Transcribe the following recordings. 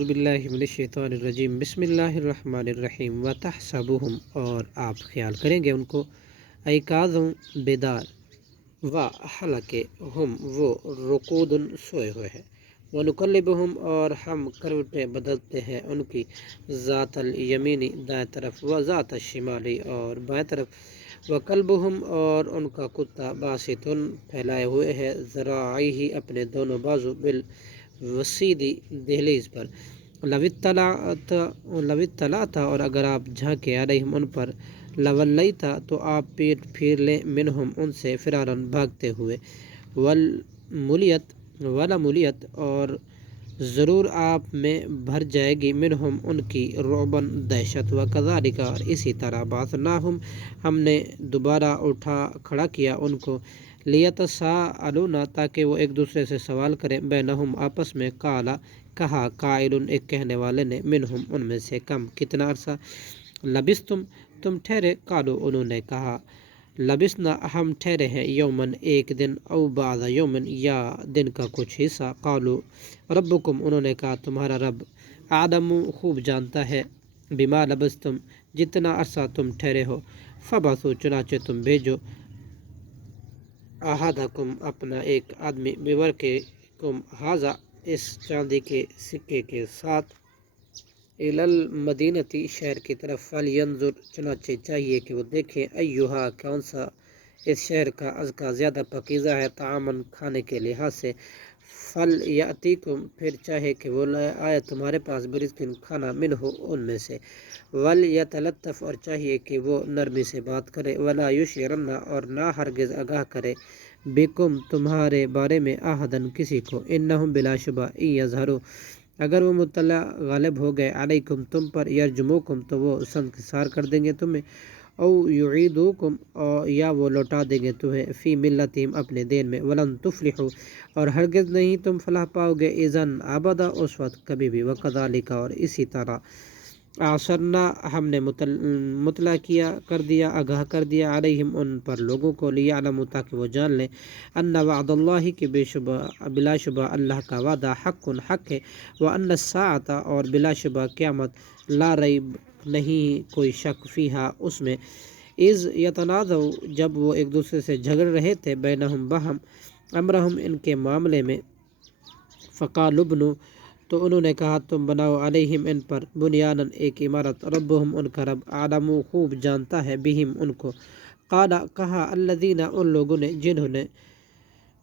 اعوذ باللہ من الشیطان الرجیم بسم اللہ الرحمن الرحیم وتحسبہم، اور آپ خیال کریں گے ان کو، ایقاظً بیدار، و حالانکہ ہم وہ رقود سوئے ہوئے ہیں، ونقلبہم اور ہم کروٹیں بدلتے ہیں ان کی، ذات الیمینی دائیں طرف، و ذات الشمالی اور بائیں طرف، وکلبہم اور ان کا کتا، باسطٌ پھیلائے ہوئے ہے، ذراعیہ اپنے دونوں بازو، بالوسیدی دہلیز پر، لو اطلعت اور اگر آپ جھانکے علیہم ان پر، لولیت تو آپ پیٹ پھیر لیں، منہم ان سے، فراراً بھاگتے ہوئے، ولملیت اور ضرور آپ میں بھر جائے گی، منہم ان کی، رعباً دہشت، وکذالک اور اسی طرح، بعثناہم ہم نے دوبارہ کھڑا کیا ان کو، لیتساءلون تاکہ وہ ایک دوسرے سے سوال کریں، بینہم آپس میں، قال کہا، قائل ایک کہنے والے نے، منہم ان میں سے، کم کتنا عرصہ، لبثتم تم ٹھہرے، قالوا انہوں نے کہا، لبثنا ہم ٹھہرے ہیں، یومن ایک دن، او بعض یومن یا دن کا کچھ حصہ، قالوا ربکم انہوں نے کہا تمہارا رب، اعلم خوب جانتا ہے، بما لبثتم جتنا عرصہ تم ٹھہرے ہو، فبعثوا چنانچہ تم بھیجو، احدکم اپنا ایک آدمی، بورقکم ھذا اس چاندی کے سکے کے ساتھ، الی المدینتی شہر کی طرف، فلینظر چنانچہ چاہیے کہ وہ دیکھیں، ایھا کون سا اس شہر کا، ازکا زیادہ پاکیزہ ہے، طعاماً کھانے کے لحاظ سے، فلیأتیکم پھر چاہے کہ وہ آئے تمہارے پاس، برزق کھانا، منہ ان میں سے، ولیتلطف اور چاہیے کہ وہ نرمی سے بات کرے، ولا یشعرن اور نہ ہرگز آگاہ کرے، بکم تمہارے بارے میں، احداً کسی کو، انہم بلا شبہ، ان یظہروا اگر وہ مطلع غالب ہو گئے، علیکم تم پر، یرجموکم تو وہ سنکسار کر دیں گے تمہیں، او یعیدوکم یا وہ لوٹا دیں گے تمہیں، فی ملتہم اپنے دین میں، ولن تفلحوا اور ہرگز نہیں تم فلاح پاؤ گے، اذن ابدا اس وقت کبھی بھی، وکذالک اور اسی طرح، اعثرنا ہم نے مطلع کر دیا، آگاہ کر دیا، علیہم ان پر لوگوں کو، لیعلموا تاکہ وہ جان لیں، ان وعد اللہ کہ بلا شبہ اللہ کا وعدہ، حق ہے، وان الساعۃ اور بلا شبہ قیامت، لا ریب نہیں کوئی شک، فیہا اس میں، اذ یتنازعون جب وہ ایک دوسرے سے جھگڑ رہے تھے، بینہم بہم، امرہم ان کے معاملے میں، فقالوا ابنوا تو انہوں نے کہا تم بناؤ، علیہم ان پر، بنیانا ایک عمارت، ربہم ان کا رب، اعلم خوب جانتا ہے، بہم ان کو، قال کہا، الذین ان لوگوں نے، جنہوں نے،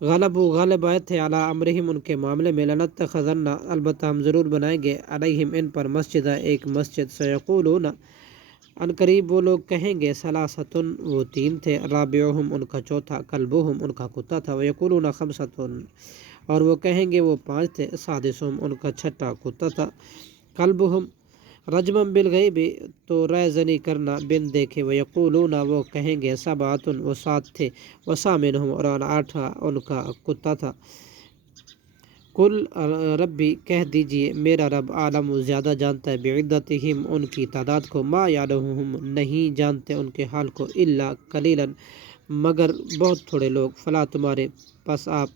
غالب آئے تھے، علی امرہم ان کے معاملے میں، لنتخذن البتہ ہم ضرور بنائیں گے، علیہم ان پر، مسجد ایک مسجد، سیقولون ان قریب وہ لوگ کہیں گے، ثلاثۃ وہ تین تھے، رابعہم ان کا چوتھا، کلبہم ان کا کتا تھا، ویقولون خمسۃ اور وہ کہیں گے وہ پانچ تھے، سادسہم ان کا چھٹا کتا تھا، کلبہم رجما بالغیب تو رائے زنی کرنا بن دیکھے، ویقولون وہ کہیں گے، سبعۃ وہ سات تھے، وثامنہم اور آٹھواں ان کا کتا تھا، قل ربی کہہ دیجئے میرا رب، اعلم زیادہ جانتا ہے، بعدتہم ان کی تعداد کو، ما یعلمہم نہیں جانتے ان کے حال کو، الا قلیلا مگر بہت تھوڑے لوگ، فلا تمہارے پس آپ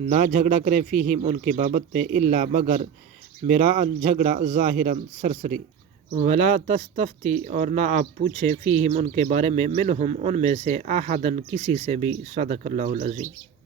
نہ جھگڑا کریں، فیہم ان کی بابت میں، الا مگر مراء جھگڑا، ظاہراً سرسری، ولا تستفتی اور نہ آپ پوچھیں، فیہم ان کے بارے میں، منہم ان میں سے، احداً کسی سے بھی، صدق اللہ العظیم۔